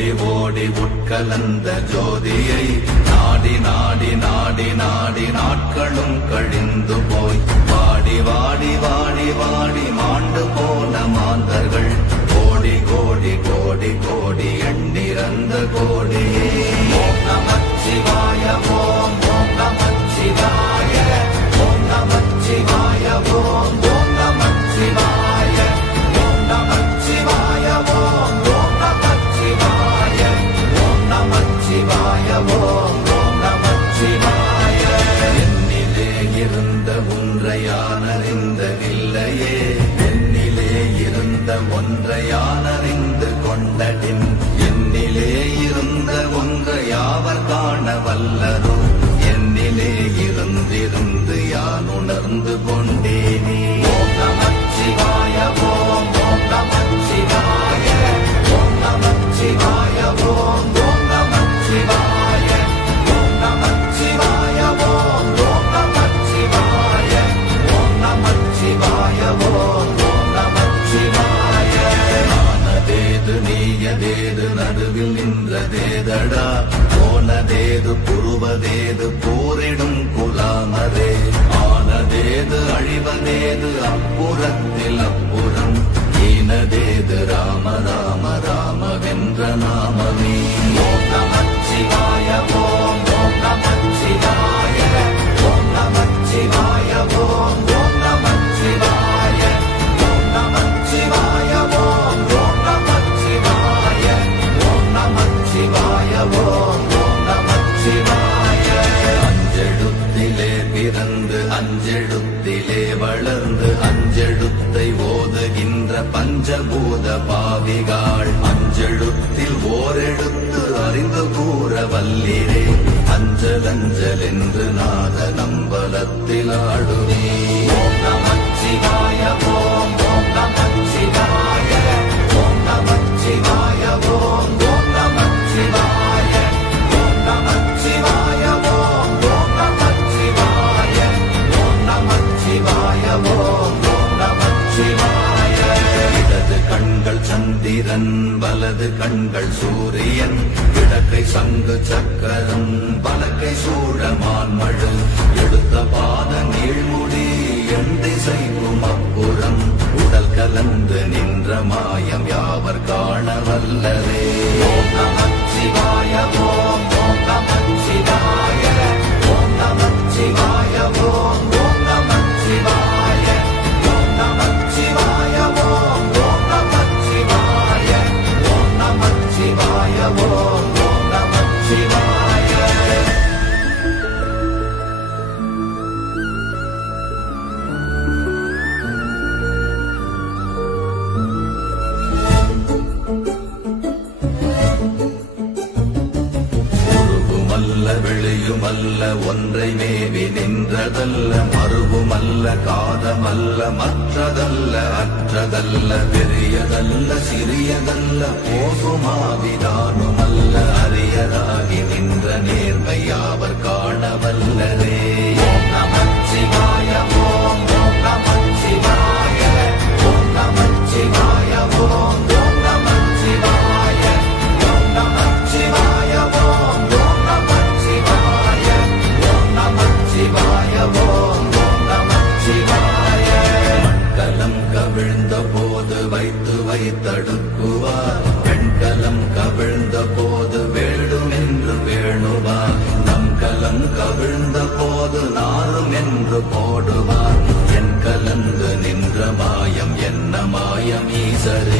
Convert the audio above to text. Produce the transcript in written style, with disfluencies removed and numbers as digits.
ஓடி ஓடி உட்கலந்த ஜோதியை நாடி நாடி நாடி நாடி நாட்களும் கழிந்து போய் வாடி வாடி வாடி வாடி மாண்டு போன மாந்தர்கள் கோடி கோடி கோடி கோடி எண்ணிறந்த கோடியே. ஓம் நமச்சிவாய ஓம் ஓம் நமச்சிவாய ஓம் நமச்சிவாய ஓம் ஓம் நமச்சிவாய ஓம் நமச்சிவாய ஓம் ஓம் நமச்சிவாய ஓம் நமச்சிவாய ஓம் ஓம் நமச்சிவாய. என்னிலே இருந்த ஒன்றையானறிந்ததில்லையே என்னிலே இருந்த ஒன்றையானறிந்து கொண்டடின் என்னிலே இருந்த ஒன்றை யாவர் காண வல்லதோ என்னிலே இருந்திருந்து யான் உணர்ந்து கொண்டேனே. ஓம் நமச்சிவாய ஓம் ஓம் நமச்சிவாய ஓம் நமச்சிவாய ஓம் ஓம் நமச்சிவாய ஓம் நமச்சிவாய ஓம் ஓம் நமச்சிவாய ஓம் நமச்சிவாய ஓம் ஓம் நமச்சிவாய. ஆனதேது நீயதேது நடுவில் நின்றதேதடா போனதேது புருவதேது போரிடும் குலாமரே ஆனதேது அழிவதேது அப்புறத்தில் அப்புறம் ஈனதேது ராம ராம ராமவென்ற நாமமே. ஓம் நமச்சிவாய ஓம் ஓம் நமச்சிவாய ஓம் நமச்சிவாய ஓம் ஓம் நமச்சிவாய ஓம் நமச்சிவாய ஓம் ஓம் நமச்சிவாய ஓம் நமச்சிவாய ஓம் ஓம் நமச்சிவாய. அஞ்செழுத்திலே பிறந்து அஞ்செழுத்திலே வளர்ந்து அஞ்செழுத்தை ஓதுகின்ற பஞ்சபூத பாவிகாள் அஞ்செழுத்தில் ஓரெழுத்து அறிந்து கூற வல்லிரே அஞ்சல் அஞ்சல் என்று நாத நம்பலத்தில் ஆடுவே. ஓம் நமச்சிவாய ஓம் ஓம் நமச்சிவாய ஓம் நமச்சிவாய ஓம் ஓம் நமச்சிவாய ஓம் நமச்சிவாய ஓம் ஓம் நமச்சிவாய ஓம் நமச்சிவாய ஓம் ஓம் நமச்சிவாய. இடது கண்கள் சந்திரன் வலது கண்கள் சூரியன் இடக்கை சங்கு சக்கரம் பலக்கை சூழமான்மழு எடுத்த பாத நீழ்முடி எண் திசைக்கும் அப்புறம் உடல் கலந்து நின்ற மாயம் யாவர் காண வல்லரே. ஓம் நமச்சிவாய ஓம் ஓம் நமச்சிவாய ஓம் நமச்சிவாய ஓம் ஓம் நமச்சிவாய ஓம் நமச்சிவாய ஓம் ஓம் நமச்சிவாய ஓம் நமச்சிவாய ஓம் ஓம் நமச்சிவாய. உருவுமல்ல வெளியுமல்ல ஒன்றை மேவி நின்றதல்ல மறுவுமல்ல காதமல்ல மற்றதல்ல அற்றதல்ல பெரியதல்ல சிறியதல்ல போகுமாவிதானுமல்ல அரியராகி நின்ற நேர்மையாவர் காண வல்லரே. ஓம் நமச்சிவாய ஓம் ஓம் நமச்சிவாய ஓம் நமச்சிவாய ஓம் ஓம் நமச்சிவாய ஓம் நமச்சிவாய ஓம் ஓம் நமச்சிவாய ஓம் நமச்சிவாய ஓம் ஓம் நமச்சிவாய. மண்கலம் கவிழ்ந்த போது வைத்து வைத்தடுக்குவார் பெண்கலம் கவிழ்ந்த போது வேடும் என்று வேணுவார் நம் கலம் கவிழ்ந்த போது நாரும் என்று போடுவார் என் கலந்து நின்ற மாயம் என்ன மாயம் ஈசரே.